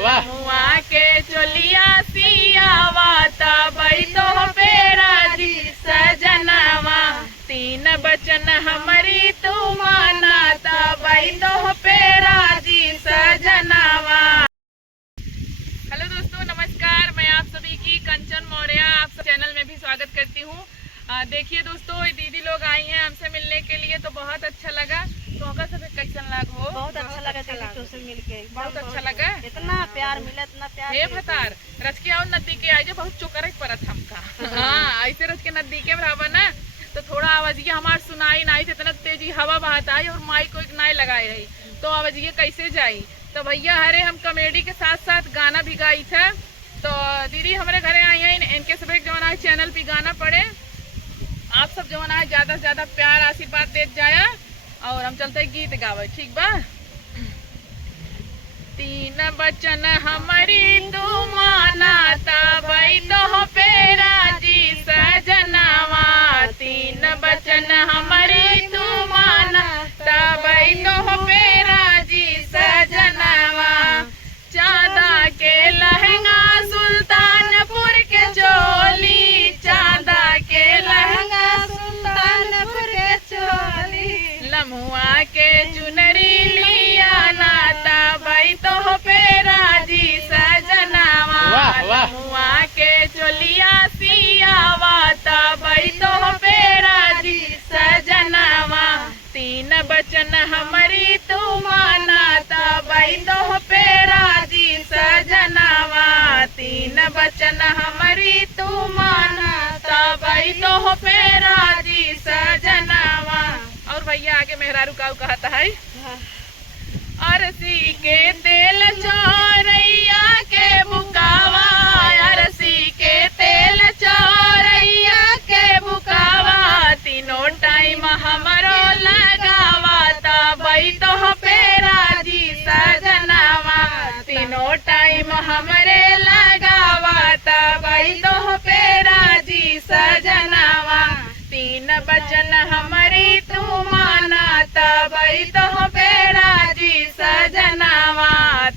हुआ के चोलिया सियावाता बैठो पेरा जी सजनवा, तीन बचन हमारी तू मानाता बैठो पेरा जी सजनवा। हेलो दोस्तों, नमस्कार। मैं आप सभी की कंचन मौर्य आप सब चैनल में भी स्वागत करती हूँ। देखिए दोस्तों, दीदी लोग आई हैं हमसे मिलने के लिए, तो बहुत अच्छा लगा। तो सब कैसन लग हो? बहुत अच्छा लगा दीदी, तुमसे मिलके बहुत अच्छा लगा। इतना प्यार मिला, इतना प्यार। हे भतार रच के आओ नदी के आए, बहुत चोकर परत हमका। हाँ, ऐसे रच के नदी के रहबा ना तो थोड़ा आवाजिया हमार सुनाई नहीं थे, इतना तेजी हवा बहता है और माई को एक नाई लगाई रही तो आवाजिया कैसे जाई। तो भैया हरे हम कॉमेडी के साथ साथ गाना भी गाई थे। तो दीदी हमारे घरे आई हैं, इनके सब एक जवाना चैनल पे गाना पड़े। आप सब जवाना है ज्यादा से ज्यादा प्यार आशीर्वाद दे जाया और हम चलते गीत गावे, ठीक बा। तीन बचन हमारी तू मानाता बैठो पेरा जी सजनवा, तीन बचन हमारी तू मानाता बैठो पेरा जी सजनवा। चांदा के लहंगा सुल्तानपुर के चोली, चांदा के लहंगा सुल्तानपुर के चोली, लम्हुआ के चुनरी लिया नाता बैठो पेरा जी सजनवा, लम्हुआ के चोलिया सियावाता बैठो पेरा जी सजनवा। तीन बचन हमारी तू मानाता बैठो पेरा जी सजनवा, तीन बचन हमारी तू मानाता बैठो पेरा जी सजनवा। और भैया आगे मेहरारू का कहता है, अरसी के तेल चौरैया के बुकावा, अरसी के तेल चौरैया के बुकावा, तीनों टाइम हमरो लगावाता बैठो पेरा जी सजनवा, तीनों टाइम हमरे लगावाता बैठो पेरा जी सजनवा। तीन बचन हमारी तू मानाता बैठो पेरा जी सजनवा,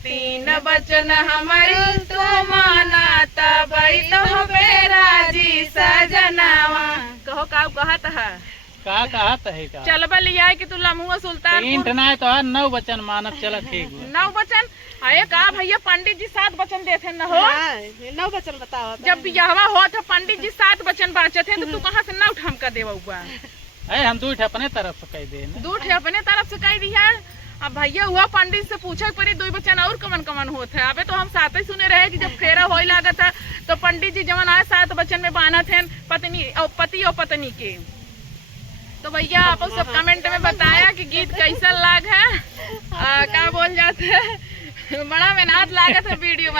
तीन बचन हमारी तू मानाता बैठो पेरा जी सजनवा। कहो का कहत है का कहत है का चल बलिया कि तू लम्हुआ सुल्तानपुर है तो 9 वचन मानत चल ठीक है। 9 वचन आए का भैया? पंडित जी 7 वचन देते न हो। 9 वचन बताओ। जब बियाहवा हो तो पंडित जी 7 वचन बाँचते हैं, तो तू कहाँ से 9 ठम का देवा? हम 2 अपने तरफ से कह दे, 2 अपने तरफ से कह दिया। अब भैया हुआ पंडित से पूछे पड़ी 2 वचन और कमन कमन होते है। अबे तो हम 7 ही सुने रहे कि जब फेरा हो लागत है तो पंडित जी जवन आए 7 वचन में बांधत है पत्नी और पति और पत्नी के। तो भैया आप सब कमेंट में बताया कि गीत कैसा लाग है, क्या बोल जाते है। बड़ा मेहनत लागत है वीडियो